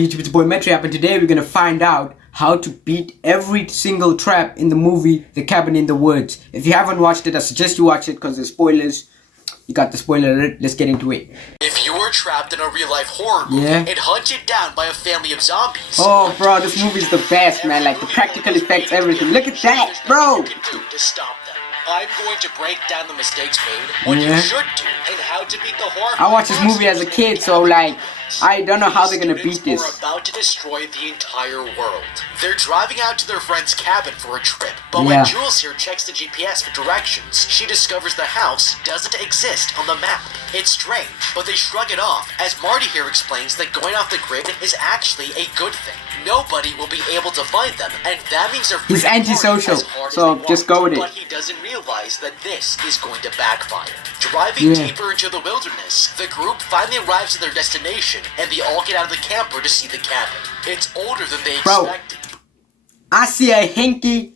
YouTube, it's your boy Metriap, and today we're gonna find out how to beat every single trap in the movie The Cabin in the Woods. If you haven't watched it, I suggest you watch it because there's spoilers. You got the spoiler alert. Let's get into it. If you were trapped in a real-life horror movie and hunted down by a family of zombies... Oh, bro, this movie's the best, man. Like, the practical effects, everything. Look at that, bro! ...to stop them. I'm going to break down the mistakes made, what you should do, and how to beat the horror... I watched this movie as a kid, so, like... I don't know how they're gonna beat this. Are about to destroy the entire world. They're driving out to their friend's cabin for a trip, but when Jules here checks the GPS for directions, she discovers the house doesn't exist on the map. It's strange, but they shrug it off, as Marty here explains that going off the grid is actually a good thing. Nobody will be able to find them, and that means they're free. He's antisocial, so just go with it. But he doesn't realize that this is going to backfire. Driving deeper into the wilderness, the group finally arrives at their destination, and they all get out of the camper to see the cabin. It's older than they expected. I see a hinky,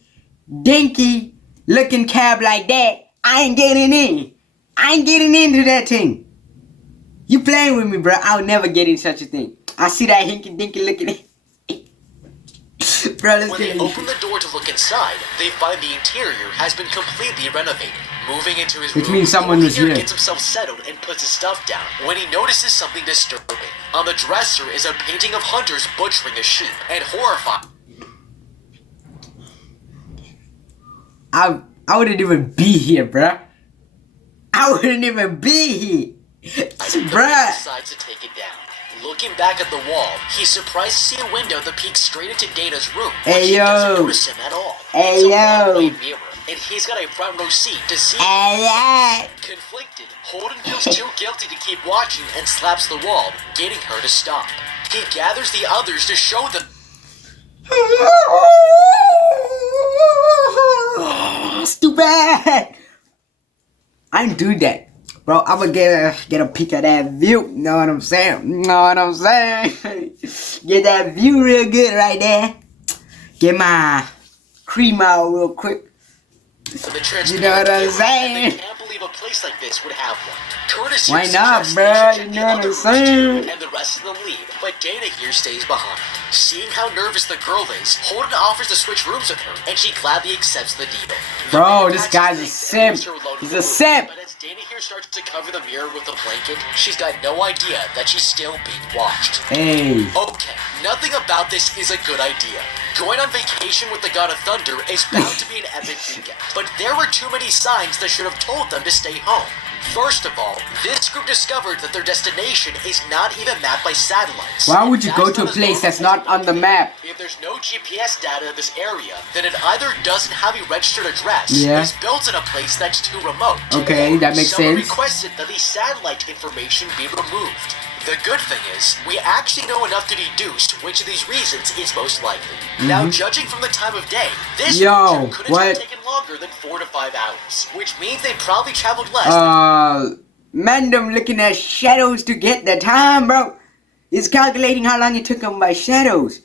dinky looking cab like that. I ain't getting in. I ain't getting into that thing. You playing with me, bro. I'll never get in such a thing. I see that hinky dinky looking. Bro, let's when get they open the door to look inside, they find the interior has been completely renovated. Moving into his room, means someone was here. Gets himself settled and puts his stuff down when he notices something disturbing. On the dresser is a painting of hunters butchering a sheep, and horrified. I wouldn't even be here, bruh. I wouldn't even be here, bruh. Decides to take it down. Looking back at the wall, he's surprised to see a window that peeks straight into Dana's room. Hey, she yo. doesn't notice him at all. Hey, it's a yo. one-way mirror, and he's got a front row seat to see. Hey, Conflicted, Holden feels too guilty to keep watching and slaps the wall, getting her to stop. He gathers the others to show them. Stupid! I didn't do that. Bro, I'm gonna get a peek at that view. Know what I'm saying? Know what I'm saying? Get that view real good right there. Get my cream out real quick. You know what I'm saying? I can't believe a place like this would have one. Curtis Why not, bro? You know what I'm saying? And the rest of them leave, but Dana here stays behind. Seeing how nervous the girl is, Holden offers to switch rooms with her, and she gladly accepts the deal. Bro, this guy's a simp. He's a simp. But as Dana here starts to cover the mirror with a blanket, she's got no idea that she's still being watched. Hey. Okay, nothing about this is a good idea. Going on vacation with the God of Thunder is bound to be an epic weekend, but there were too many signs that should have told them to stay home. First of all, this group discovered that their destination is not even mapped by satellites. Why would you go to a place that's not on the map? If there's no GPS data in this area, then it either doesn't have a registered address, is built in a place that's too remote. Okay, that makes Someone sense. requested that the satellite information be removed. The good thing is, we actually know enough to deduce which of these reasons is most likely. Now, judging from the time of day, this trip couldn't have taken longer than 4 to 5 hours, which means they probably traveled less. Man, them looking at shadows to get the time, bro. It's calculating how long it took them by shadows.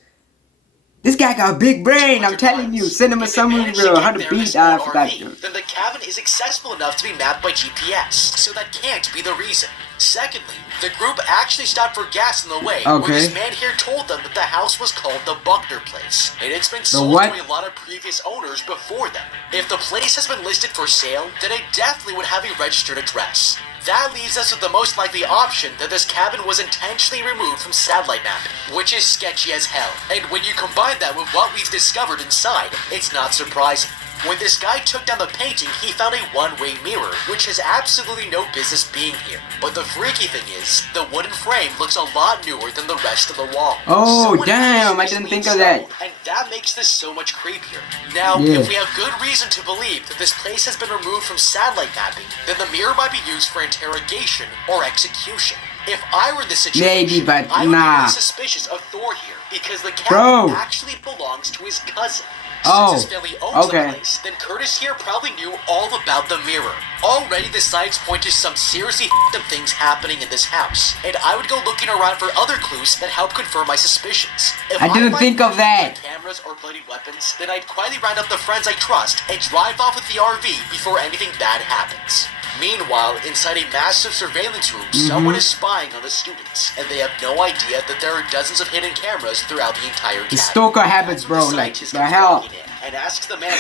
This guy got a big brain, I'm telling you. Cinema summary, bro. How to beat, I forgot. Then the cabin is accessible enough to be mapped by GPS, so that can't be the reason. Secondly, the group actually stopped for gas on the way, where this man here told them that the house was called the Buckner Place, and it's been sold to a lot of previous owners before them. If the place has been listed for sale, then it definitely would have a registered address. That leaves us with the most likely option that this cabin was intentionally removed from satellite mapping, which is sketchy as hell. And when you combine that with what we've discovered inside, it's not surprising. When this guy took down the painting, he found a one-way mirror, which has absolutely no business being here. But the freaky thing is, the wooden frame looks a lot newer than the rest of the wall. Oh, damn, I didn't think of that. And that makes this so much creepier. Now, if we have good reason to believe that this place has been removed from satellite mapping, then the mirror might be used for interrogation or execution. If I were in this situation, maybe, but I would be nah. really suspicious of Thor here because the cabin actually belongs to his cousin. Since his family owns the place, then Curtis here probably knew all about the mirror. Already the signs point to some seriously f***ed up things happening in this house, and I would go looking around for other clues that help confirm my suspicions. If I didn't think of that. Cameras or bloody weapons, then I'd quietly round up the friends I trust and drive off with the RV before anything bad happens. Meanwhile, inside a massive surveillance room, someone is spying on the students, and they have no idea that there are dozens of hidden cameras throughout the entire cabin. The stalker habits, bro, like, the hell? And asks the man,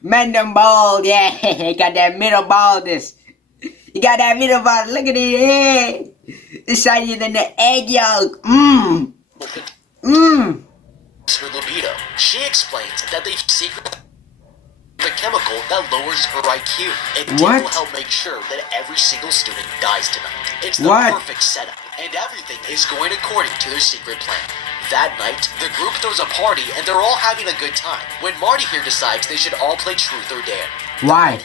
man, them bald, yeah, he got that middle baldness. You got that middle bald, look at it, hey. It's shinier than the egg yolk, her libido. She explains that they secret the chemical that lowers her IQ. And it will help make sure that every single student dies tonight. It's the perfect setup, and everything is going according to their secret plan. That night, the group throws a party and they're all having a good time, when Marty here decides they should all play Truth or Dare. Why?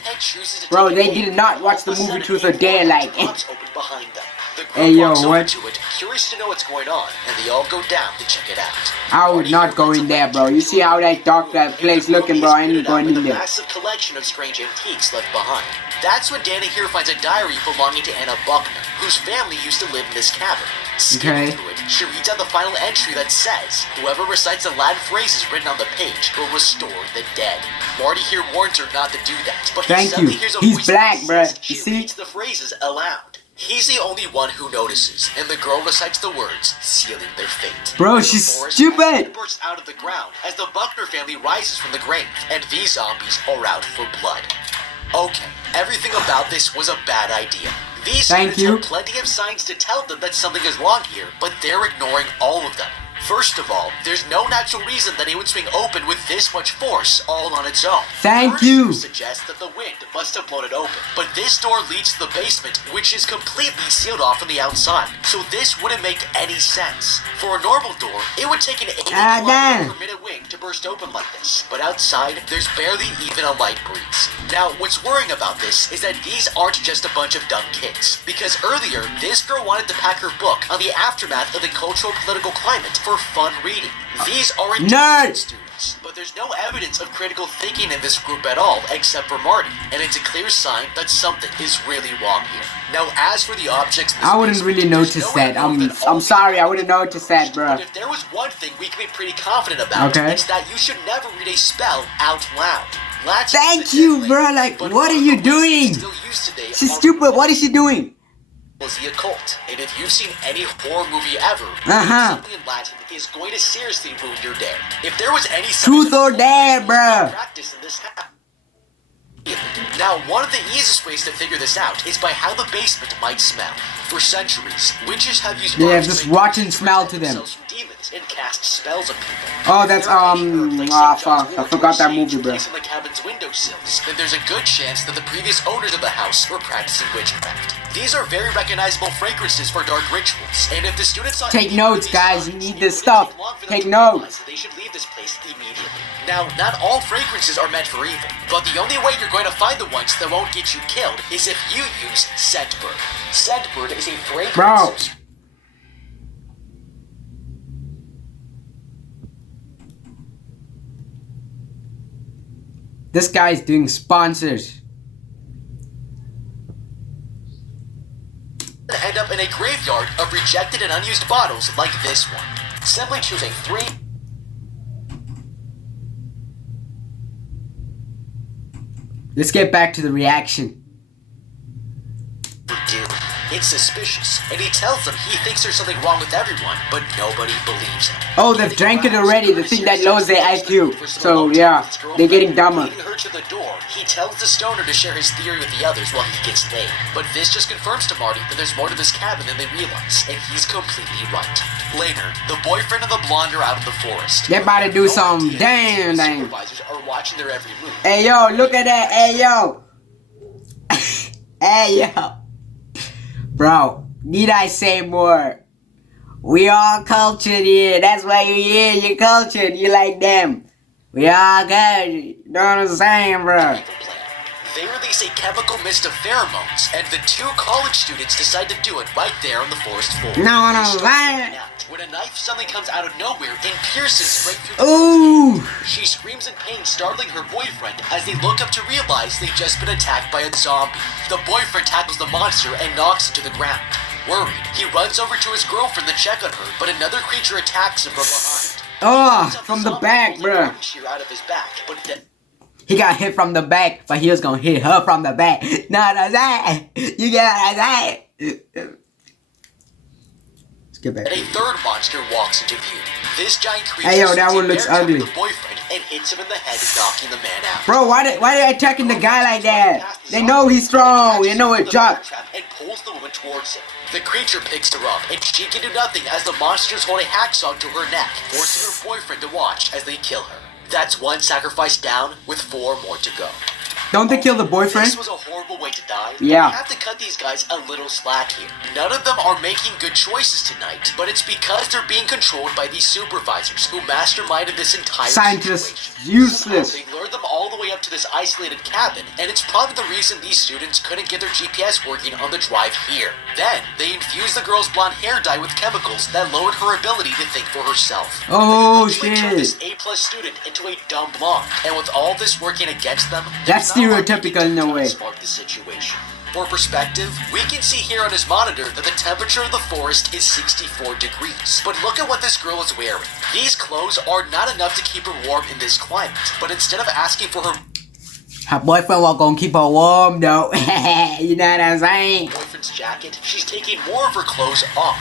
Bro, they did not watch the movie Truth or Dare like behind them. The group hey, yo, walks what? over to it, curious to know what's going on, and they all go down to check it out. I would not go in there, bro. You see how that dark place looking, bro? I ain't going in there. A massive collection of strange antiques left behind. That's when Danny here finds a diary belonging to Anna Buckner, whose family used to live in this cabin. Skimming through it, she reads out the final entry that says, whoever recites the Latin phrases written on the page will restore the dead. Marty here warns her not to do that, but he suddenly hears a voice black, bro. You see? Reads the phrases aloud. He's the only one who notices, and the girl recites the words, sealing their fate. Bro, she's stupid! Bursts out of the ground as the Buckner family rises from the grave, and these zombies are out for blood. Okay, everything about this was a bad idea. These students have plenty of signs to tell them that something is wrong here, but they're ignoring all of them. First of all, there's no natural reason that it would swing open with this much force all on its own. Thank you. Suggests that the wind must have blown it open, but this door leads to the basement, which is completely sealed off from the outside. So this wouldn't make any sense. For a normal door, it would take an 80 km per minute wind to burst open like this, but outside, there's barely even a light breeze. Now, what's worrying about this is that these aren't just a bunch of dumb kids, because earlier, this girl wanted to pack her book on the aftermath of the cultural political climate for fun reading. These aren't students, but there's no evidence of critical thinking in this group at all, except for Marty, and it's a clear sign that something is really wrong here. Now, as for the objects in this I wouldn't really notice that. I'm sorry, I wouldn't notice that, bro. But if there was one thing we can be pretty confident about, it's that you should never read a spell out loud. Thank you, bro. Like, what are you doing? She's stupid. What is she doing? Was the occult, and if you've seen any horror movie ever, something in Latin is going to seriously ruin your day. If there was any Truth or Dare, bro. Practice in this house. Now, one of the easiest ways to figure this out is by how the basement might smell. For centuries, witches have used just watch and smell to them. And cast spells on people. Oh, that's fuck, I forgot that movie, bro. On the cabin's windowsills, then there's a good chance that the previous owners of the house were practicing witchcraft. These are very recognizable fragrances for dark rituals, and if the students take notes, guys. You need this stuff. Take notes. They should leave this place immediately. Now, not all fragrances are meant for evil, but the only way you're going to find the ones that won't get you killed is if you use Scentbird. Scentbird is a fragrance. Bro. This guy's doing sponsors. End up in a graveyard of rejected and unused bottles like this one. Simply choose a 3. Let's get back to the reaction. It's suspicious, and he tells them he thinks there's something wrong with everyone, but nobody believes him. Oh, they've drank it already, the thing that lowers their IQ. So, yeah, they're getting dumber. Leading her to the door, he tells the stoner to share his theory with the others while he gets laid. But this just confirms to Marty that there's more to this cabin than they realize, and he's completely right. Later, the boyfriend and the blonde are out in the forest. They're about to do some damn thing. Supervisors are watching their every move. Hey, yo, look at that. Hey, yo. Hey, yo. Bro, need I say more? We all cultured here. That's why you're here. You're cultured. You like them. We all good. You know what I'm saying, bro? They release a chemical mist of pheromones, and the two college students decide to do it right there on the forest floor. No, right. When a knife suddenly comes out of nowhere and pierces right through the Ooh. She screams in pain, startling her boyfriend as they look up to realize they've just been attacked by a zombie. The boyfriend tackles the monster and knocks it to the ground. Worried, he runs over to his girlfriend to check on her, but another creature attacks him from behind. Oh, from the back, bruh. Out of his back, but he got hit from the back, but he was gonna hit her from the back. Not a that. You got that. Let's get back. And a third monster walks into view. This giant creature. Hey yo, that one looks ugly. The boyfriend and hits him in the head, knocking the man out. Bro, why they attacking the guy like that? They know he's strong. They know it's Jock. And pulls the woman towards him. The creature picks her up, and she can do nothing as the monsters hold a hacksaw to her neck, forcing her boyfriend to watch as they kill her. That's one sacrifice down, with 4 more to go. Don't they kill the boyfriend? This was a horrible way to die. Yeah. We have to cut these guys a little slack here. None of them are making good choices tonight, but it's because they're being controlled by these supervisors who masterminded this entire Scientists. situation. Useless. Somehow they lured them all the way up to this isolated cabin, and it's probably the reason these students couldn't get their GPS working on the drive here. Then, they infused the girl's blonde hair dye with chemicals that lowered her ability to think for herself. Oh, They turned this shit. A+ student into a dumb blonde, and with all this working against them, That's stereotypical in a way. the situation. For perspective, we can see here on his monitor that the temperature of the forest is 64 degrees. But look at what this girl is wearing. These clothes are not enough to keep her warm in this climate. But instead of asking for her boyfriend was gonna keep her warm though. You know what I'm saying? boyfriend's jacket, she's taking more of her clothes off.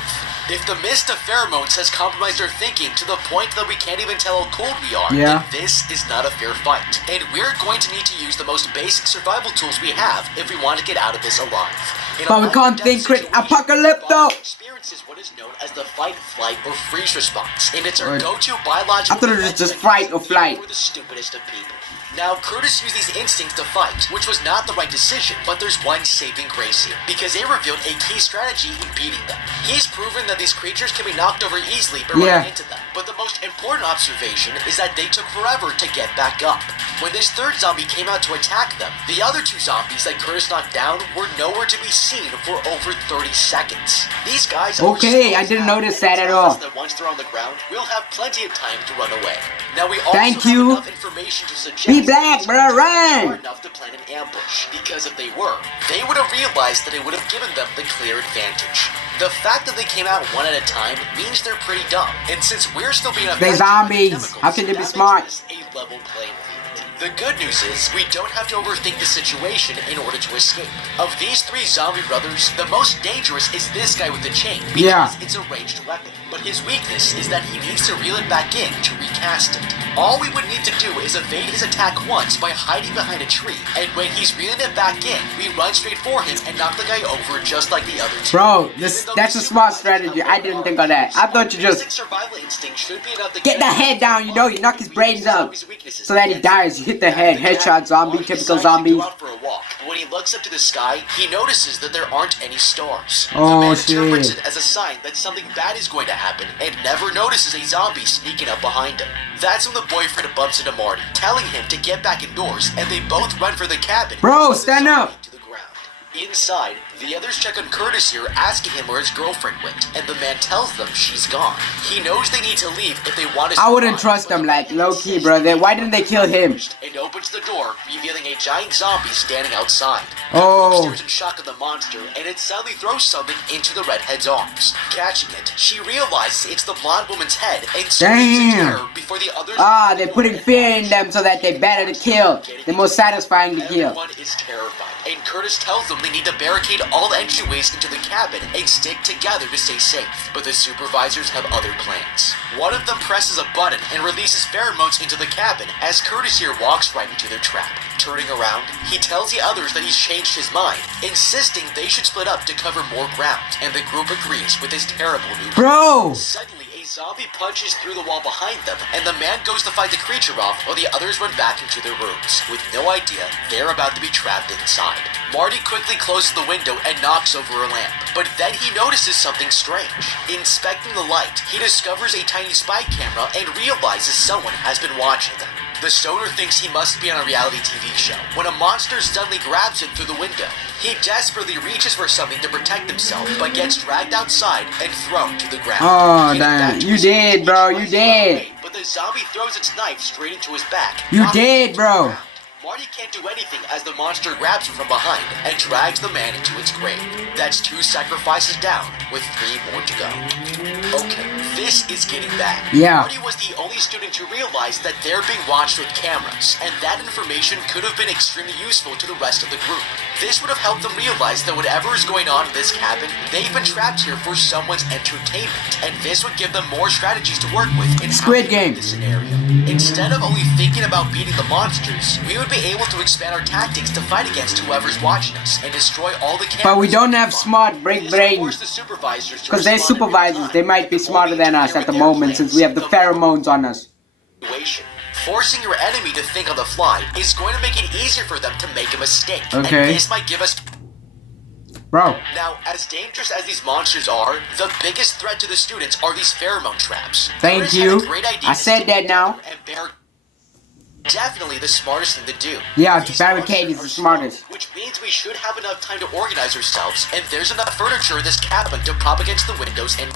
If the mist of pheromones has compromised our thinking to the point that we can't even tell how cold we are, Yeah. then this is not a fair fight. And we're going to need to use the most basic survival tools we have if we want to get out of this alive. In But a we can't life-or-death think quick. situation, Apocalypse, the body though. experiences what is known as the fight, flight, or freeze response. And it's our Right. go-to biological I thought it was defense just against fight or even flight. for the stupidest of people. Now, Curtis used these instincts to fight, which was not the right decision, but there's one saving grace here, because they revealed a key strategy in beating them. He's proven that these creatures can be knocked over easily by Yeah. running into them, but the most important observation is that they took forever to get back up. When this third zombie came out to attack them, the other 2 zombies that Curtis knocked down were nowhere to be seen for over 30 seconds. These guys are Okay, I slow didn't as notice hell, that and at it tells all. us that once they're on the ground, we'll have plenty of time to run away. Now we also Thank have you. enough information to suggest Be black, these bro, creatures run. are enough to plan an ambush, because if they were, they would have realized that it would have given them the clear advantage. The fact that they came out one at a time means they're pretty dumb, and since we're still being affected by the zombies. chemicals, How can they be that makes smart? this a level playing field. The good news is, we don't have to overthink the situation in order to escape. Of these 3 zombie brothers, the most dangerous is this guy with the chain, because Yeah. it's a ranged weapon. But his weakness is that he needs to reel it back in to recast it. All we would need to do is evade his attack once by hiding behind a tree, and when he's reeling it back in, we run straight for him and knock the guy over just like the other 2. Bro, Even though that's a these smart supervisors strategy. have I didn't think of that. I thought you basic just survival instinct should be enough to get the head down, you know, you knock his brains out so that he dies. You hit the head, headshot zombie, typical zombie. When he looks up to the sky, he notices that there aren't any stars. Oh, the man shit. interprets it as a sign that something bad is going to happen and never notices a zombie sneaking up behind him. That's when the boyfriend bumps into Marty, telling him to get back indoors, and they both run for the cabin. Bro, with the stand zombie up. to the ground. Inside, the others check on Curtis here, asking him where his girlfriend went, and the man tells them she's gone. He knows they need to leave if they want to I wouldn't survive, trust but them, the like, man low-key, insists bro. they Why didn't they kill him? and opens the door, revealing a giant zombie standing outside. Oh. Stares in shock at the monster, and it suddenly throws something into the redhead's arms. Catching it, she realizes it's the blonde woman's head and screams in Damn. terror before the others. Ah, they're putting fear in them so that they're better to kill. They're more satisfying to kill. Everyone is terrified, and Curtis tells them they need to barricade all entryways into the cabin and stick together to stay safe. But the supervisors have other plans. One of them presses a button and releases pheromones into the cabin as Curtis here walks right into their trap. Turning around, he tells the others that he's changed his mind, insisting they should split up to cover more ground, and the group agrees with his terrible new plan. Bro! Suddenly, a zombie punches through the wall behind them, and the man goes to fight the creature off while the others run back into their rooms, with no idea they're about to be trapped inside. Marty quickly closes the window and knocks over a lamp, but then he notices something strange. Inspecting the light, he discovers a tiny spy camera and realizes someone has been watching them. The stoner thinks he must be on a reality TV show when a monster suddenly grabs him through the window. He desperately reaches for something to protect himself, but gets dragged outside and thrown to the ground. Oh, damn. You dead, bro. You dead. But the zombie throws its knife straight into his back. You dead, bro. Marty can't do anything as the monster grabs him from behind and drags the man into its grave. That's 2 sacrifices down, with 3 more to go. Okay, this is getting bad. Yeah. Marty was the only student to realize that they're being watched with cameras, and that information could have been extremely useful to the rest of the group. This would have helped them realize that whatever is going on in this cabin, they've been trapped here for someone's entertainment, and this would give them more strategies to work with in Squid Game. this scenario. Instead of only thinking about beating the monsters, we would be able to expand our tactics to fight against whoever's watching us and destroy all the cameras. But we don't have smart break brains. Because they're supervisors, they might be smarter than us at the moment since we have the pheromones on us. Forcing your enemy to think on the fly is going to make it easier for them to make a mistake. Okay. And this might give us... Bro. Now, as dangerous as these monsters are, the biggest threat to the students are these pheromone traps. Thank you. I said that now. Definitely the smartest thing to do. Yeah, to barricade is the smartest. Which means we should have enough time to organize ourselves, and there's enough furniture in this cabin to prop against the windows and...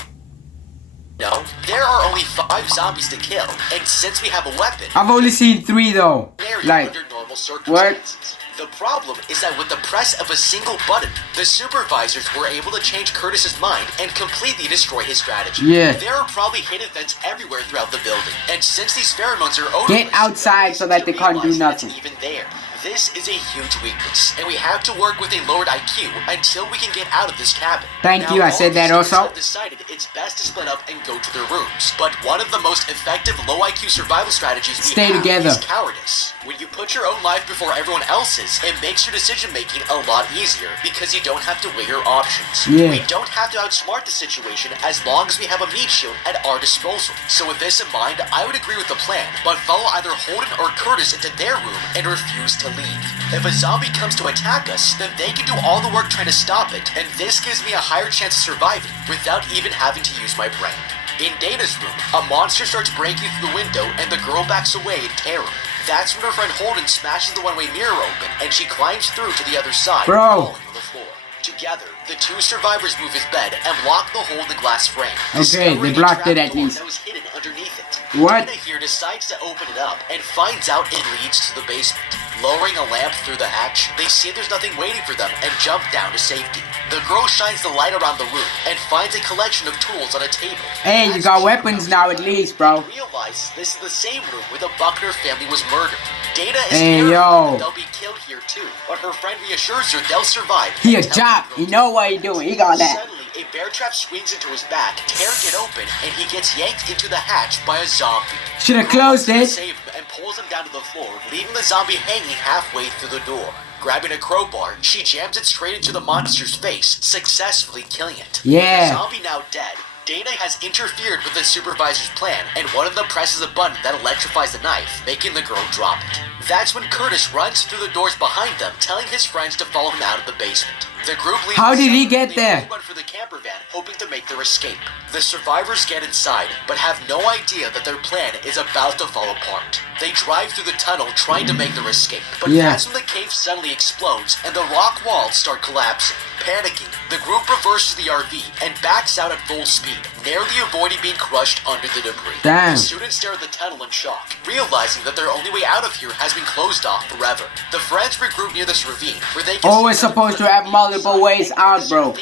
No, there are only 5 zombies to kill, and since we have a weapon... I've only seen 3 though. Like, under normal what? circumstances. The problem is that with the press of a single button, the supervisors were able to change Curtis's mind and completely destroy his strategy. Yeah. There are probably hidden vents everywhere throughout the building, and since these pheromones are odorless, get outside so that they can't do nothing. even there. This is a huge weakness, and we have to work with a lowered IQ until we can get out of this cabin. Thank you, I said that also. Have decided it's best to split up and go to their rooms, but one of the most effective low IQ survival strategies we Stay have together. is cowardice. When you put your own life before everyone else's, it makes your decision making a lot easier because you don't have to weigh your options. Yeah. We don't have to outsmart the situation as long as we have a meat shield at our disposal. So with this in mind, I would agree with the plan, but follow either Holden or Curtis into their room and refuse to leave. If a zombie comes to attack us, then they can do all the work trying to stop it, and this gives me a higher chance of surviving without even having to use my brain. In Dana's room, a monster starts breaking through the window and the girl backs away in terror. That's when her friend Holden smashes the one-way mirror open and she climbs through to the other side, falling on the floor. Together, the 2 survivors move his bed and block the hole in the glass frame. Okay, they blocked it at least. That was hidden underneath it. What? Dana here decides to open it up and finds out it leads to the basement. Lowering a lamp through the hatch, they see there's nothing waiting for them and jump down to safety. The girl shines the light around the room and finds a collection of tools on a table. Hey, you got weapons now at least, bro. Realize this is the same room where the Buckner family was murdered. Dana is Hey, terrified yo. that they'll be killed here too, but her friend reassures her they'll survive. He a and tells jock. the He girl know what he doing. He got that. Suddenly, a bear trap swings into his back, tearing it open, and he gets yanked into the hatch by a zombie. Should have closed it. Saves him and pulls him down to the floor, leaving the zombie hanging halfway through the door. Grabbing a crowbar, she jams it straight into the monster's face, successfully killing it. Yeah. With the zombie now dead, Dana has interfered with the supervisor's plan, and one of them presses a button that electrifies the knife, making the girl drop it. That's when Curtis runs through the doors behind them, telling his friends to follow him out of the basement. The group leaves. How did he get they there? run for the camper van, hoping to make their escape. The survivors get inside, but have no idea that their plan is about to fall apart. They drive through the tunnel trying to make their escape, but that's when the cave suddenly explodes and the rock walls start collapsing. Panicking, the group reverses the RV and backs out at full speed, narrowly avoiding being crushed under the debris. Damn. The students stare at the tunnel in shock, realizing that their only way out of here has been closed off forever. The friends regroup near this ravine, where they can Always supposed to have multiple ways out, bro.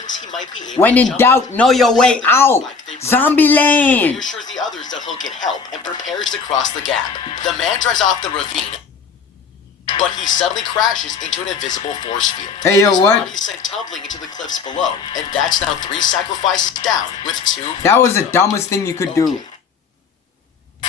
When in doubt, know your way out. Zombie He lane. reassures the others that he'll get help and prepares to cross the gap. The man drives off the ravine, but he suddenly crashes into an invisible force field. Hey, yo, His what? body is sent tumbling into the cliffs below, and that's now 3 sacrifices down with 2. That was the dumbest thing you could do.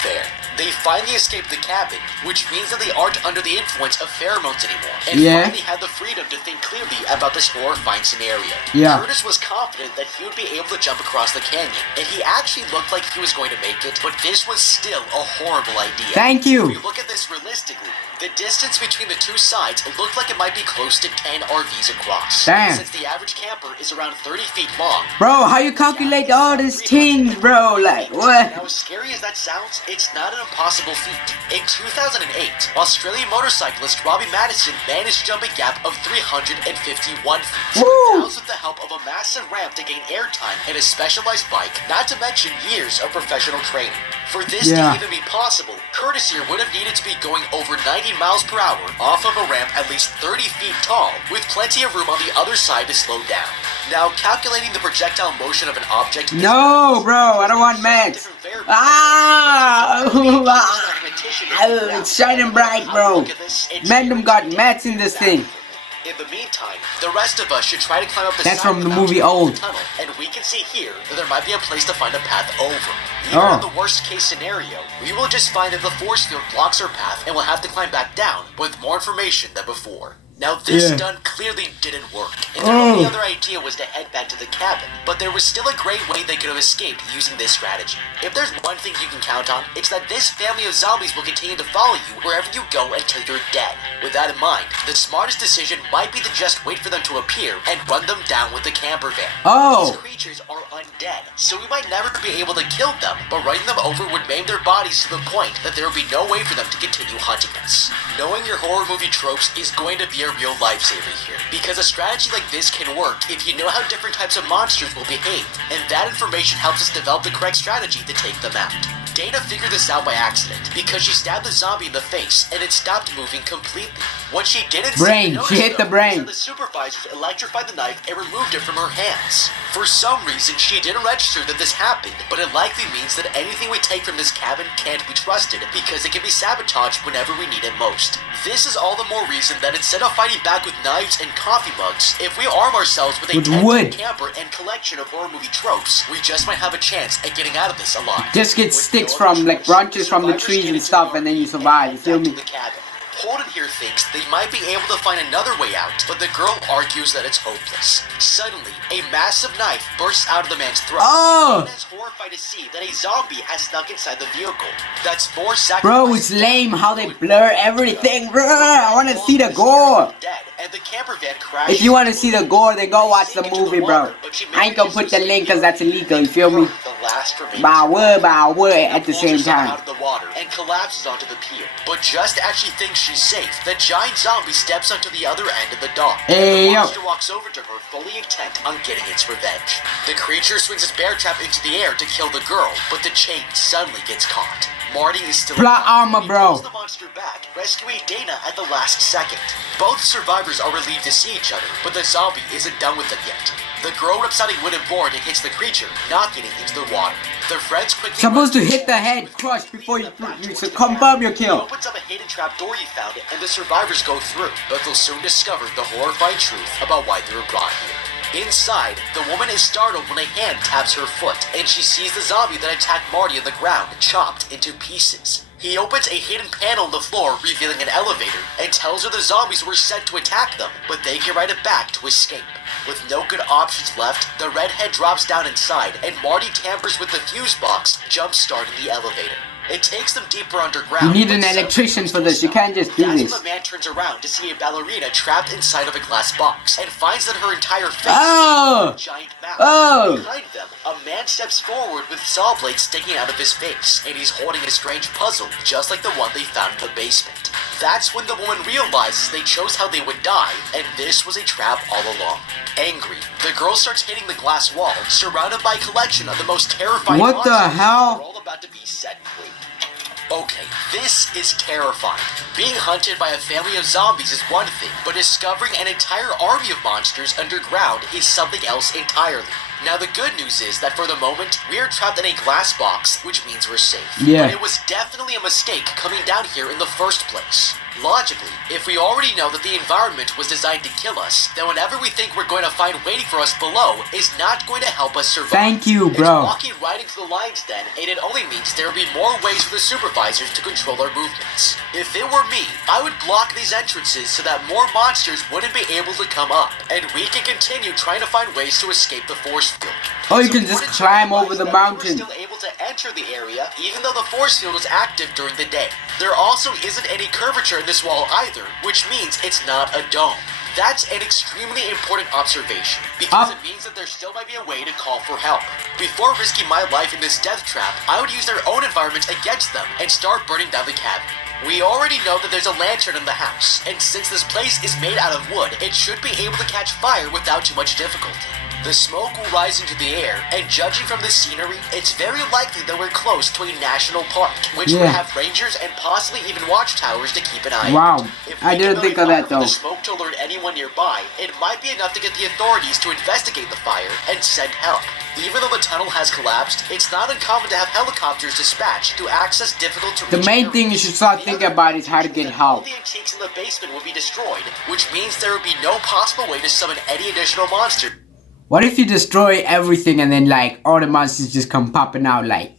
There. They finally escape the cabin, which means that they aren't under the influence of pheromones anymore, and finally have the freedom to think clearly about this horrifying scenario. Yeah. Curtis was confident that he would be able to jump across the canyon, and he actually looked like he was going to make it, but this was still a horrible idea. Thank you. If you look at this realistically, The distance between the two sides looked like it might be close to 10 RVs across. Damn. Since the average camper is around 30 feet long. Bro, how you calculate all these things, bro? Like, what? Now, as scary as that sounds, it's not an impossible feat. In 2008, Australian motorcyclist Robbie Madison managed to jump a gap of 351 feet. That was with the help of a massive ramp to gain airtime and a specialized bike, not to mention years of professional training. For this to even be possible, Curtis here would have needed to be going over 90 miles per hour off of a ramp at least 30 feet tall, with plenty of room on the other side to slow down. Now, calculating the projectile motion of an object... No, bro, I don't want maths. It's shining bright, bro. Random got maths in this thing. In the meantime, the rest of us should try to climb up the That's side from of the the movie Old. tunnel, and we can see here that there might be a place to find a path over. Even in the worst case scenario, we will just find that the force field blocks our path and we'll have to climb back down with more information than before. Now this stunt clearly didn't work, and their only other idea was to head back to the cabin, but there was still a great way they could have escaped using this strategy. If there's one thing you can count on, it's that this family of zombies will continue to follow you wherever you go until you're dead. With that in mind, the smartest decision might be to just wait for them to appear and run them down with the camper van. These creatures are undead, so we might never be able to kill them, but running them over would maim their bodies to the point that there would be no way for them to continue hunting us. Knowing your horror movie tropes is going to be a real lifesaver here, because a strategy like this can work if you know how different types of monsters will behave, and that information helps us develop the correct strategy to take them out. Dana figured this out by accident, because she stabbed the zombie in the face and it stopped moving completely. What she didn't see she hit the brain. The supervisors electrified the knife and removed it from her hands. For some reason, she didn't register that this happened, but it likely means that anything we take from this cabin can't be trusted, because it can be sabotaged whenever we need it most. This is all the more reason that instead of fighting back with knives and coffee mugs, if we arm ourselves with a tent, camper, and collection of horror movie tropes, we just might have a chance at getting out of this alive. Just get sticks from, like, branches from the trees and stuff, and then you survive, you feel me? Holden here thinks they might be able to find another way out, but the girl argues that it's hopeless. Suddenly, a massive knife bursts out of the man's throat. Dana is horrified to see that a zombie has snuck inside the vehicle. That's more sacrifice. Bro, it's lame how they blur everything, bro. I want to see the gore. And the camper van crashes. If you want to see the gore, then go watch the movie, bro. I ain't gonna put the link because that's illegal, you feel me? By word at the same time. Out of the water and collapses onto the pier. But just as she thinks she's safe, the giant zombie steps onto the other end of the dock. The monster walks over to her, fully intent on getting its revenge. The creature swings its bear trap into the air to kill the girl, but the chain suddenly gets caught. Marty is still plot armor, bro. He pulls the monster back, rescuing Dana at the last second. Both survivors are relieved to see each other, but the zombie isn't done with them yet. The girl rips out a wooden board and hits the creature, knocking it into the water. Their friends quickly supposed to hit the head crush before you confirm your kill. He opens up a hidden trap door he found, and the survivors go through, but they'll soon discover the horrifying truth about why they were brought here. Inside, the woman is startled when a hand taps her foot, and she sees the zombie that attacked Marty on the ground, chopped into pieces. He opens a hidden panel on the floor, revealing an elevator, and tells her the zombies were sent to attack them, but they can ride it back to escape. With no good options left, the redhead drops down inside, and Marty tampers with the fuse box, jump-starting the elevator. It takes them deeper underground. You need an electrician for this. You can't just do this. That's when the man turns around to see a ballerina trapped inside of a glass box and finds that her entire face is a giant mouth. Behind them, a man steps forward with saw blades sticking out of his face, and he's holding a strange puzzle, just like the one they found in the basement. That's when the woman realizes they chose how they would die, and this was a trap all along. Angry, the girl starts hitting the glass wall, surrounded by a collection of the most terrifying monsters. What the hell? We're all about to be set free. Okay, this is terrifying. Being hunted by a family of zombies is one thing, but discovering an entire army of monsters underground is something else entirely. Now the good news is that for the moment, we are trapped in a glass box, which means we're safe. Yeah. But it was definitely a mistake coming down here in the first place. Logically, if we already know that the environment was designed to kill us, then whatever we think we're going to find waiting for us below is not going to help us survive. Thank you, bro. It's walking right into the lines then, and it only means there will be more ways for the supervisors to control our movements. If it were me, I would block these entrances so that more monsters wouldn't be able to come up, and we can continue trying to find ways to escape the force field. Oh, you can just climb over the mountain. We were still able to enter the area even though the force field was active during the day. There also isn't any curvature in this wall either, which means it's not a dome. That's an extremely important observation, because it means that there still might be a way to call for help. Before risking my life in this death trap, I would use their own environment against them and start burning down the cabin. We already know that there's a lantern in the house, and since this place is made out of wood, it should be able to catch fire without too much difficulty. The smoke will rise into the air, and judging from the scenery, it's very likely that we're close to a national park, which will have rangers and possibly even watchtowers to keep an eye out. I didn't think of that though. The smoke to alert anyone nearby, it might be enough to get the authorities to investigate the fire and send help. Even though the tunnel has collapsed, it's not uncommon to have helicopters dispatched to access difficult to reach The main thing you should start thinking about is how to get help. All the antiques in the basement will be destroyed, which means there will be no possible way to summon any additional monsters. What if you destroy everything and then like all the monsters just come popping out like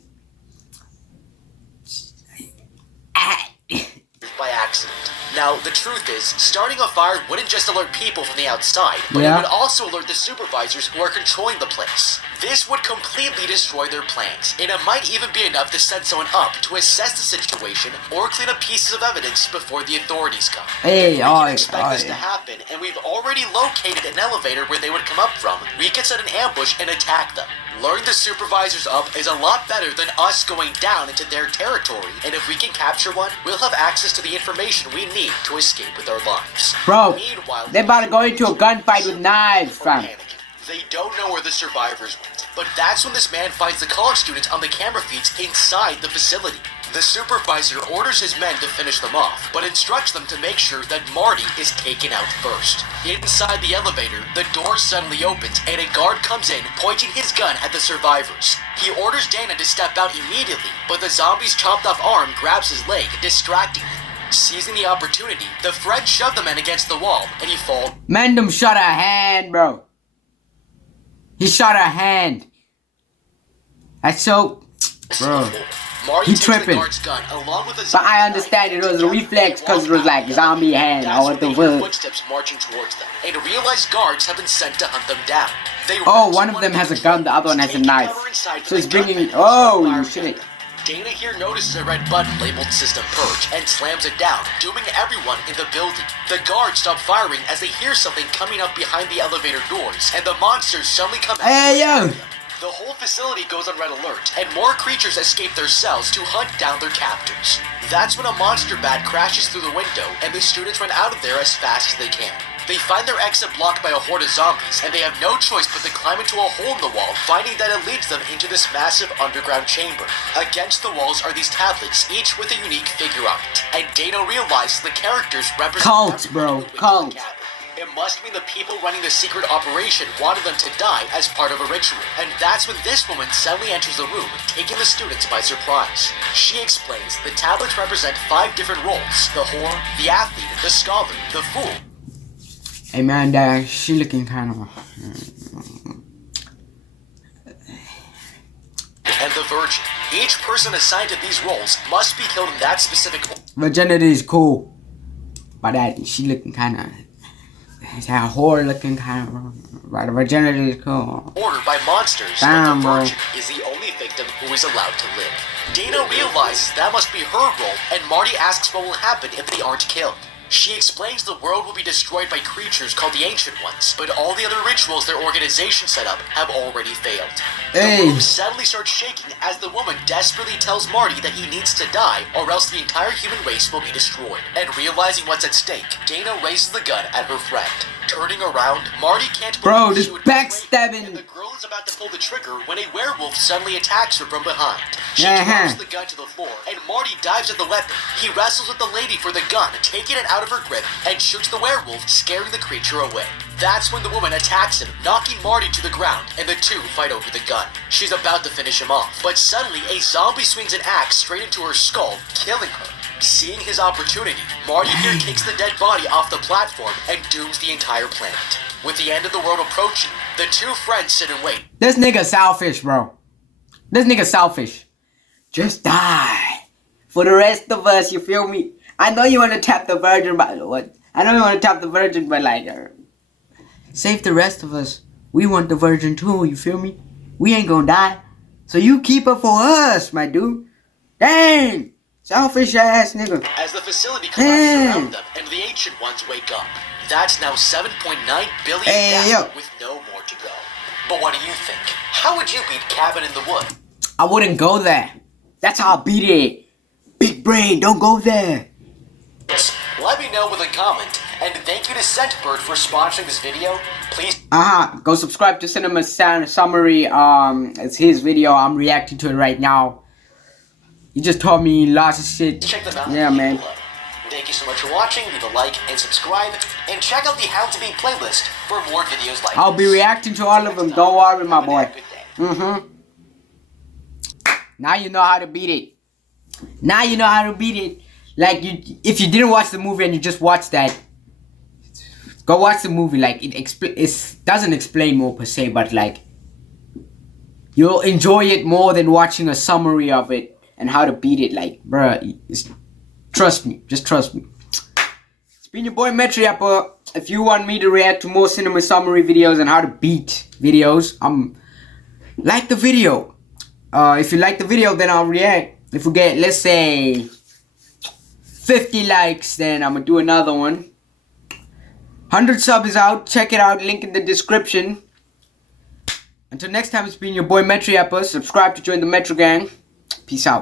by accident? Now, the truth is, starting a fire wouldn't just alert people from the outside, but it would also alert the supervisors who are controlling the place. This would completely destroy their plans, and it might even be enough to send someone up to assess the situation or clean up pieces of evidence before the authorities come. Hey, we can expect this to happen, and we've already located an elevator where they would come up from. We could set an ambush and attack them. Luring the supervisors up is a lot better than us going down into their territory, and if we can capture one, we'll have access to the information we need to escape with our lives. Bro, meanwhile, they're about to go into a gunfight with knives, fam. They don't know where the survivors went, but that's when this man finds the college students on the camera feeds inside the facility. The supervisor orders his men to finish them off, but instructs them to make sure that Marty is taken out first. Inside the elevator, the door suddenly opens and a guard comes in, pointing his gun at the survivors. He orders Dana to step out immediately, but the zombie's chopped off arm grabs his leg, distracting him. Seizing the opportunity, the friend shoved the man against the wall, and he falls. Mandem shot a hand, bro. He shot a hand. That's so... Bro. He tripping. But I understand it was a reflex because it was like zombie hand. I want the footsteps marching towards them, and realized guards have been sent to hunt them down. Oh, one of them has a gun, the other one has a knife. So it's bringing... Oh, shit. Dana here notices a red button labeled System Purge and slams it down, dooming everyone in the building. The guards stop firing as they hear something coming up behind the elevator doors, and the monsters suddenly come out. Hey, yo! The whole facility goes on red alert, and more creatures escape their cells to hunt down their captors. That's when a monster bat crashes through the window, and the students run out of there as fast as they can. They find their exit blocked by a horde of zombies, and they have no choice but to climb into a hole in the wall, finding that it leads them into this massive underground chamber. Against the walls are these tablets, each with a unique figure on it, and Dana realizes the characters represent... Cult, bro. Cult. It must mean the people running the secret operation wanted them to die as part of a ritual. And that's when this woman suddenly enters the room, taking the students by surprise. She explains the tablets represent 5 different roles: the whore, the athlete, the scholar, the fool. Hey man, she looking kind of... And the virgin. Each person assigned to these roles must be killed in that specific... Virginity is cool. But that, she looking kind of... That whore looking kind of... Right, virginity is cool. Order by monsters, damn, but the virgin is the only victim who is allowed to live. Dana realizes that must be her role, and Marty asks what will happen if they aren't killed. She explains the world will be destroyed by creatures called the Ancient Ones, but all the other rituals their organization set up have already failed. The room suddenly starts shaking as the woman desperately tells Marty that he needs to die or else the entire human race will be destroyed. And realizing what's at stake, Dana raises the gun at her friend. Turning around, Marty can't believe this backstabbing. And the girl is about to pull the trigger when a werewolf suddenly attacks her from behind. She throws the gun to the floor, and Marty dives at the weapon. He wrestles with the lady for the gun, taking it out of her grip, and shoots the werewolf, scaring the creature away. That's when the woman attacks him, knocking Marty to the ground, and the two fight over the gun. She's about to finish him off, but suddenly a zombie swings an axe straight into her skull, killing her. Seeing his opportunity, Marty here kicks the dead body off the platform and dooms the entire planet. With the end of the world approaching, the two friends sit and wait. This nigga selfish, bro. This nigga selfish. Just die. For the rest of us, you feel me? I know you want to tap the virgin, but what? I know you want to tap the virgin, but like, save the rest of us. We want the version too, you feel me? We ain't gonna die. So you keep it for us, my dude. Dang! Selfish ass nigga. As the facility collapses around them and the ancient ones wake up. That's now 7.9 billion down with no more to go. But what do you think? How would you beat Cabin in the Wood? I wouldn't go there. That's how I beat it. Big brain, don't go there. Let me know with a comment. And thank you to Scentbird for sponsoring this video. Please. Go subscribe to Cinema Sound Summary. It's his video. I'm reacting to it right now. He just told me lots of shit. Check them out. Yeah, man. Thank you so much for watching. Leave a like and subscribe. And check out the How to Beat playlist for more videos like this. I'll be reacting to all of them. Don't worry, my boy. Now you know how to beat it. Now you know how to beat it. Like, if you didn't watch the movie and you just watched that, go watch the movie. Like, it doesn't explain more per se, but like, you'll enjoy it more than watching a summary of it and how to beat it. Like, bruh, trust me. Just trust me. It's been your boy Metri Apple. If you want me to react to more cinema summary videos and how to beat videos, like the video. If you like the video, then I'll react. If we get, let's say, 50 likes, then I'm gonna do another one. 100 sub is out. Check it out. Link in the description. Until next time, it's been your boy Metri Apple. Subscribe to join the Metro Gang. Peace out.